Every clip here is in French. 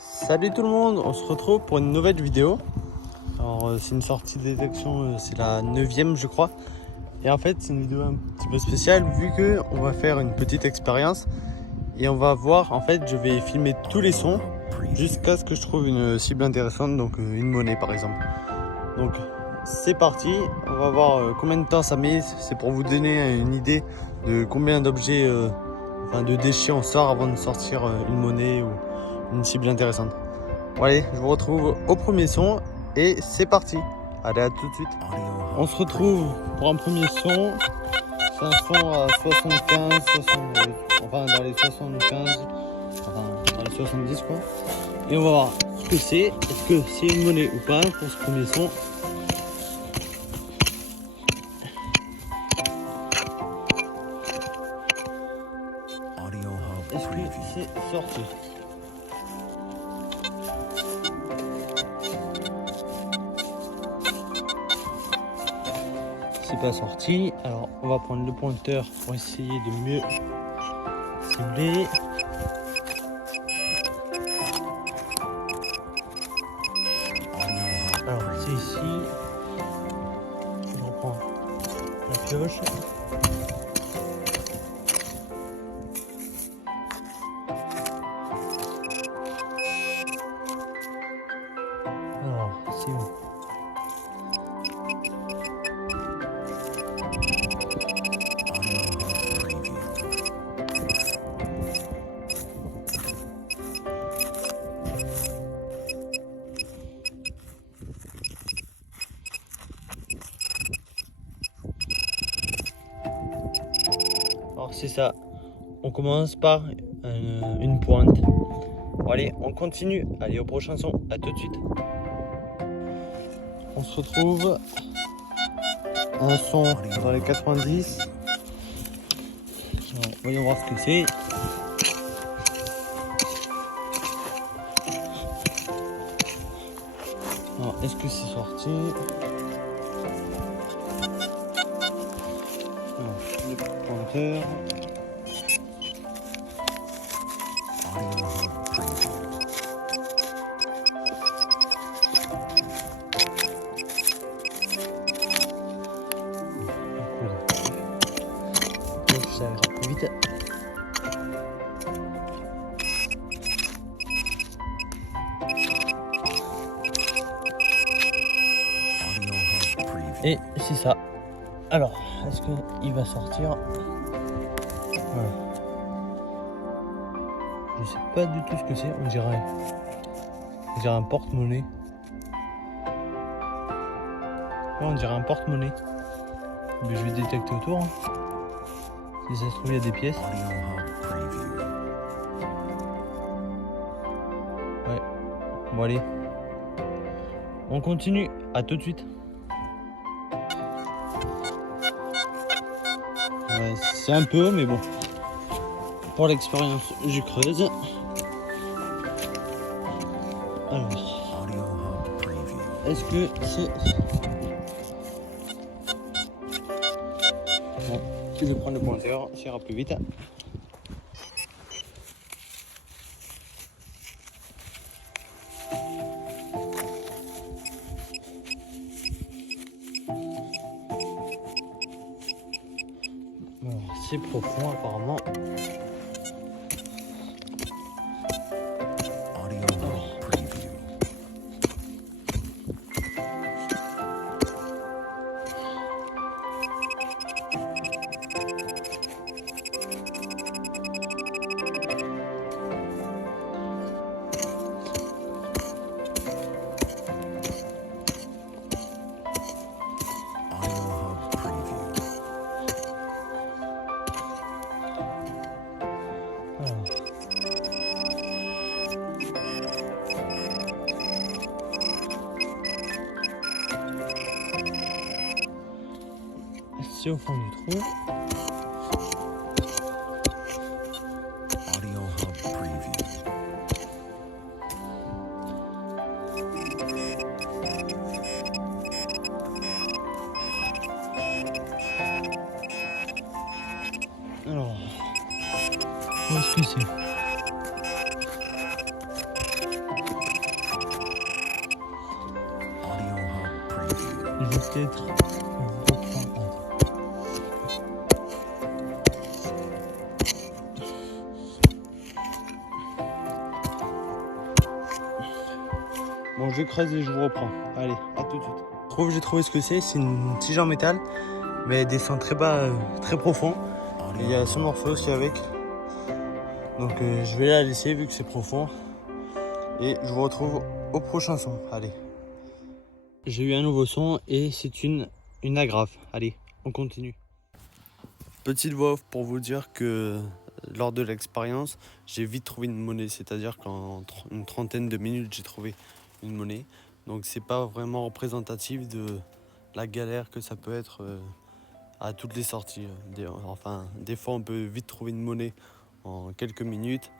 Salut tout le monde, on se retrouve pour une nouvelle vidéo. Alors c'est une sortie de détection, c'est la 9e je crois. Et en fait c'est une vidéo un petit peu spéciale vu que on va faire une petite expérience. Et on va voir, en fait je vais filmer tous les sons jusqu'à ce que je trouve une cible intéressante, donc une monnaie par exemple. Donc c'est parti, on va voir combien de temps ça met. C'est pour vous donner une idée de combien d'objets, de déchets on sort avant de sortir une monnaie ou une cible intéressante. Bon allez, je vous retrouve au premier son et c'est parti. Allez, à tout de suite. On se retrouve pour un premier son. C'est un son à 75, 70, enfin dans les 75, enfin dans les 70 quoi. Et on va voir ce que c'est. Est-ce que c'est une monnaie ou pas pour ce premier son. Est-ce que c'est sorti? C'est pas sorti, alors on va prendre le pointeur pour essayer de mieux cibler. Alors c'est ici, on reprend la pioche. Alors c'est où? Alors c'est ça, on commence par une pointe. Bon, allez, on continue, allez au prochain son, à tout de suite. On se retrouve un son dans les 90. Alors, voyons voir ce que c'est. Alors, est-ce que c'est sorti? Alors, le pointeur. Ça va plus vite. Et c'est ça. Alors, est-ce qu'il va sortir? Voilà. Je sais pas du tout ce que c'est. On dirait un porte-monnaie. Ouais, on dirait un porte-monnaie. Mais je vais détecter autour. Hein. Si ça se trouve, il y a des pièces. Ouais. Bon, allez. On continue. À tout de suite. Ouais, c'est un peu, mais bon. Pour l'expérience, je creuse. Alors. Est-ce que c'est... Bon, je vais prendre le pointeur, ça ira plus vite. Bon, c'est profond apparemment. C'est au fond du trou. Alors, où est-ce que c'est? risque d'être... Bon, je creuse et je vous reprends. Allez, à tout de suite. J'ai trouvé ce que c'est une tige en métal, mais elle descend très bas, très profond. Et il y a ce morceau aussi avec. Donc je vais la laisser vu que c'est profond. Et je vous retrouve au prochain son. Allez. J'ai eu un nouveau son et c'est une agrafe. Allez, on continue. Petite voix off pour vous dire que lors de l'expérience, j'ai vite trouvé une monnaie. C'est-à-dire qu'en une trentaine de minutes, j'ai trouvé une monnaie. Donc c'est pas vraiment représentatif de la galère que ça peut être à toutes les sorties. Des fois on peut vite trouver une monnaie en quelques minutes,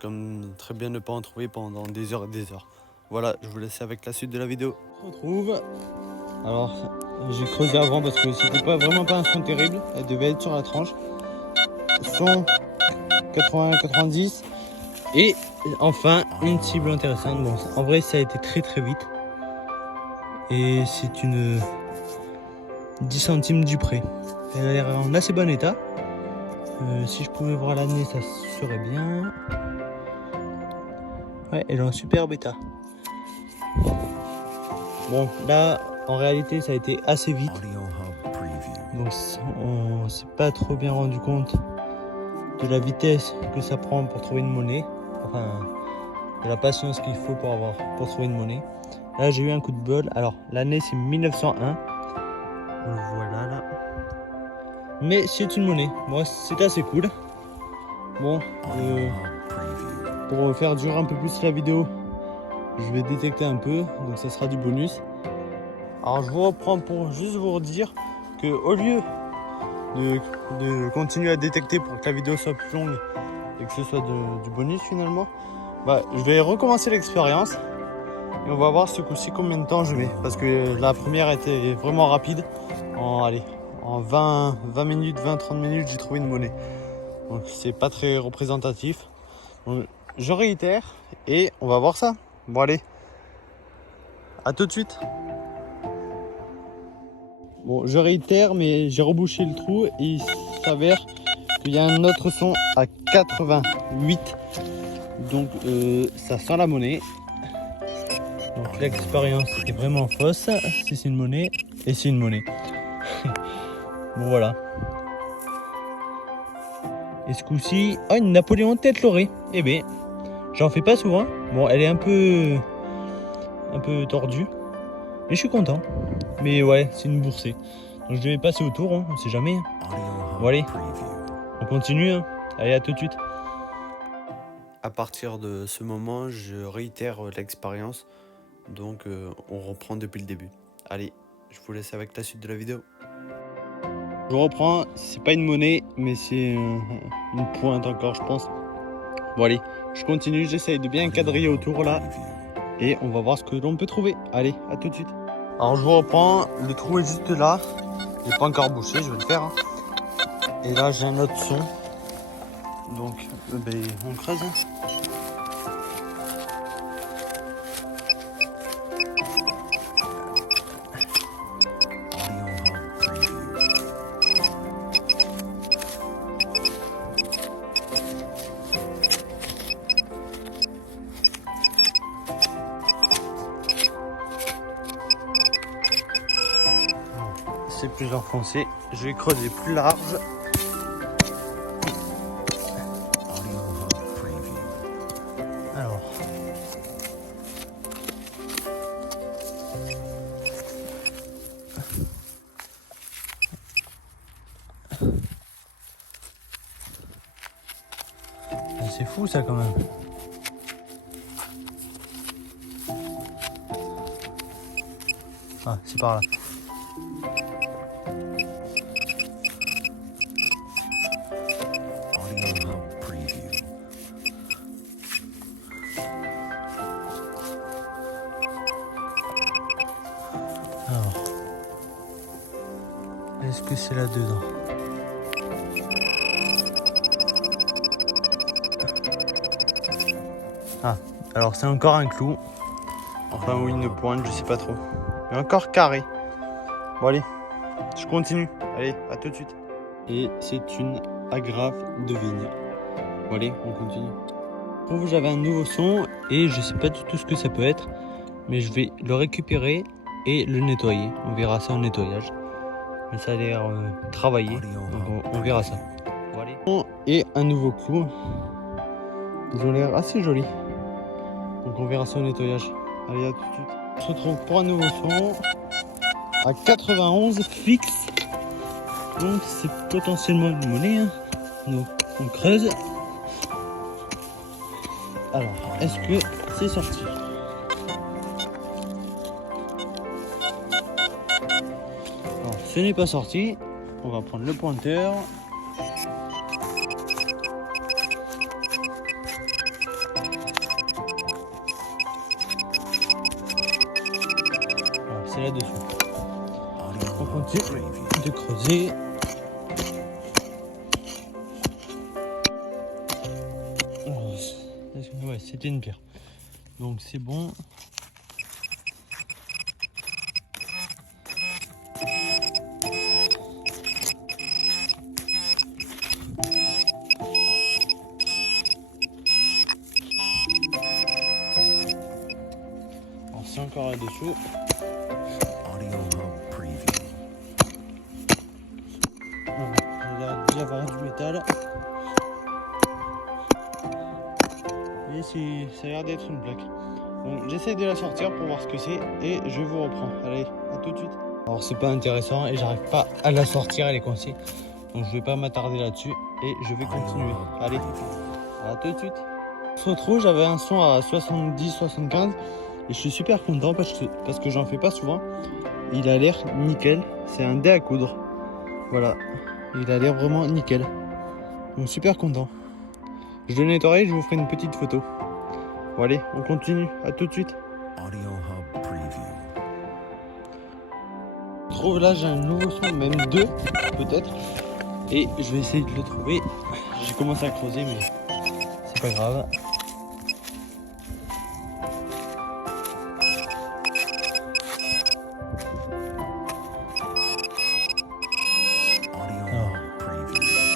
comme très bien ne pas en trouver pendant des heures et des heures. Voilà, je vous laisse avec la suite de la vidéo. On retrouve. Alors j'ai creusé avant parce que c'était vraiment pas un son terrible, elle devait être sur la tranche. Son 80-90 et enfin une cible intéressante. Bon, en vrai ça a été très vite. Et c'est une 10 centimes du prix. Elle a l'air en assez bon état. Si je pouvais voir l'année, ça serait bien. Ouais, elle est en superbe état. Bon, là, en réalité, ça a été assez vite. Donc, on s'est pas trop bien rendu compte de la vitesse que ça prend pour trouver une monnaie. Enfin, de la patience qu'il faut pour trouver une monnaie. Là, j'ai eu un coup de bol. Alors, l'année, c'est 1901. Voilà, là. Mais c'est une monnaie. Moi, c'est assez cool. Bon, pour faire durer un peu plus la vidéo, je vais détecter un peu. Donc, ça sera du bonus. Alors, je vous reprends pour juste vous dire que au lieu de continuer à détecter pour que la vidéo soit plus longue et que ce soit du bonus finalement, je vais recommencer l'expérience. Et on va voir ce coup-ci combien de temps je mets. Parce que la première était vraiment rapide. En 20 minutes, 20-30 minutes, j'ai trouvé une monnaie. Donc c'est pas très représentatif. Donc, je réitère et on va voir ça. Bon allez, à tout de suite. Bon, je réitère mais j'ai rebouché le trou et il s'avère qu'il y a un autre son à 88. Donc ça sent la monnaie. Donc l'expérience est vraiment fausse, si c'est une monnaie, et c'est une monnaie. Bon voilà. Et ce coup-ci, une Napoléon tête lorée. Eh bien, j'en fais pas souvent. Bon, elle est un peu tordue, mais je suis content. Mais ouais, c'est une boursée. Donc je vais passer au tour, on sait jamais. Bon allez, on continue. Allez, à tout de suite. À partir de ce moment, je réitère l'expérience. Donc on reprend depuis le début. Allez, je vous laisse avec la suite de la vidéo. Je reprends, c'est pas une monnaie, mais c'est une pointe encore, je pense. Bon allez, je continue, j'essaye de bien quadriller autour là. Et on va voir ce que l'on peut trouver. Allez, à tout de suite. Alors je vous reprends, le trou est juste là. Il n'est pas encore bouché, je vais le faire. Et là j'ai un autre son. Donc on creuse. C'est plus enfoncé, je vais creuser plus large. Alors, c'est fou ça quand même. Ah, c'est par là. Alors, est-ce que c'est là-dedans? Ah, alors c'est encore un clou. Enfin, ou une pointe, je sais pas trop. Mais encore carré. Bon allez, je continue. Allez, à tout de suite. Et c'est une agrafe de vigne. Bon allez, on continue. Je trouve que j'avais un nouveau son et je sais pas du tout ce que ça peut être, mais je vais le récupérer et le nettoyer. On verra ça au nettoyage. Mais ça a l'air travaillé, donc on verra ça. Bon, allez. Et un nouveau clou. Ils ont l'air assez jolis. Donc on verra ça au nettoyage. Allez, à tout de suite. On se retrouve pour un nouveau son à 91 fixe. Donc c'est potentiellement une monnaie. Hein. Donc on creuse. Alors, est-ce que c'est sorti? Alors, ce n'est pas sorti. On va prendre le pointeur. Alors, c'est là-dessous. On continue de creuser. Ouais, c'était une pierre. Donc c'est bon. Alors c'est encore là-dessous. Il a déjà avoir du métal. Et ça a l'air d'être une plaque. Donc j'essaie de la sortir pour voir ce que c'est et je vous reprends. Allez, à tout de suite. Alors c'est pas intéressant et j'arrive pas à la sortir, elle est coincée. Donc je vais pas m'attarder là-dessus et je vais continuer. Allez, à tout de suite. On se retrouve, j'avais un son à 70-75 et je suis super content parce que j'en fais pas souvent. Il a l'air nickel, c'est un dé à coudre. Voilà, il a l'air vraiment nickel. Donc super content. Je le nettoierai et je vous ferai une petite photo. Bon allez, on continue, à tout de suite. Je trouve là j'ai un nouveau son, même deux peut-être. Et je vais essayer de le trouver. J'ai commencé à creuser mais c'est pas grave.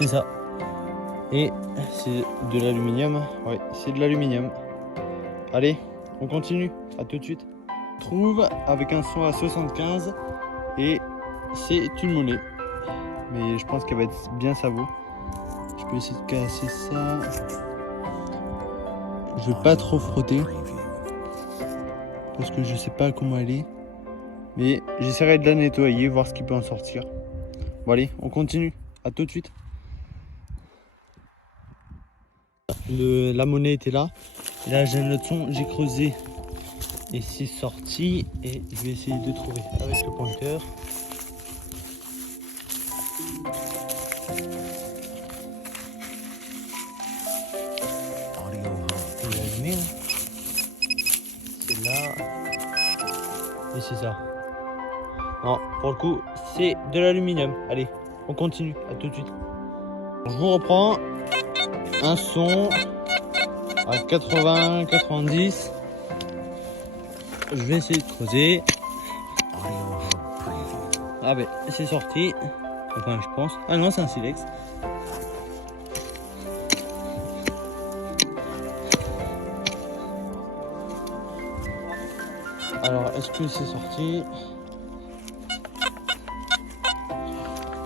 C'est ça. Et c'est de l'aluminium. Ouais, c'est de l'aluminium. Allez, on continue. À tout de suite. On trouve avec un son à 75 et c'est une monnaie. Mais je pense qu'elle va être bien savoure. Je peux essayer de casser ça. Je vais pas trop frotter parce que je sais pas comment elle est. Mais j'essaierai de la nettoyer, voir ce qui peut en sortir. Bon allez, on continue. À tout de suite. La monnaie était là. Et là j'ai un autre son, j'ai creusé et c'est sorti. Et je vais essayer de trouver avec le pointeur. Il est allumé, hein. C'est là. Et c'est ça. Non, pour le coup, c'est de l'aluminium. Allez, on continue. À tout de suite. Je vous reprends un son à 80-90. Je vais essayer de creuser. Ah ben, c'est sorti. Enfin, je pense. Ah non, c'est un silex. Alors, est-ce que c'est sorti?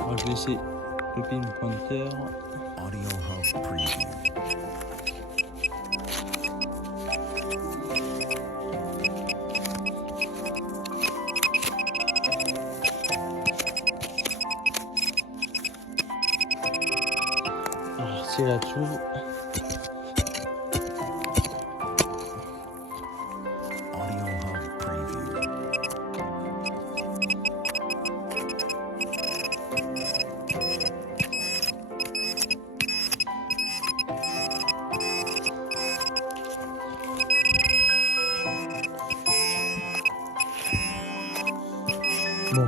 Moi, je vais essayer le pinpointer. Alors, c'est là-dessous. Bon.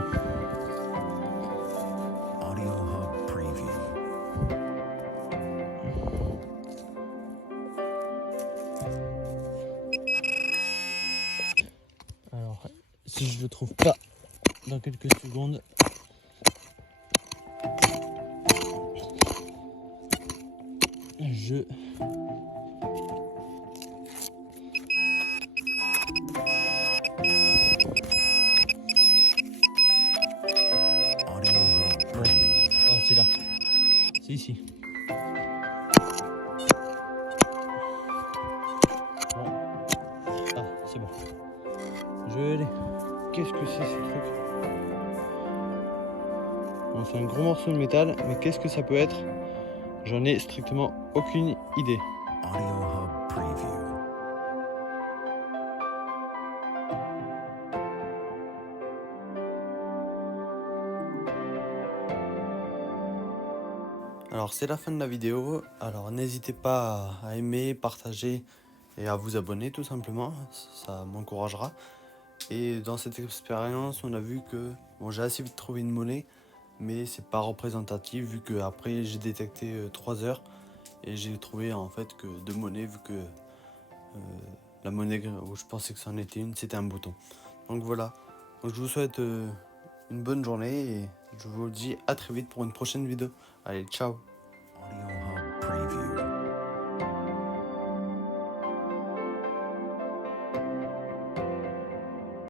Alors, si je le trouve pas, dans quelques secondes. Je oh, c'est là. C'est ici. Bon. Ah, c'est bon. Je l'ai. Qu'est-ce que c'est ce truc? Bon, c'est un gros morceau de métal, mais qu'est-ce que ça peut être? J'en ai strictement aucune idée. Audio Hub Preview. Alors c'est la fin de la vidéo, alors n'hésitez pas à aimer, partager et à vous abonner tout simplement, ça m'encouragera. Et dans cette expérience on a vu que bon, j'ai assez vite trouvé une monnaie, mais c'est pas représentatif vu que après j'ai détecté 3 heures et j'ai trouvé en fait que 2 monnaies vu que la monnaie où je pensais que c'en était une c'était un bouton. Donc voilà, donc, je vous souhaite une bonne journée et je vous dis à très vite pour une prochaine vidéo. Allez, ciao. Audio Hub Preview.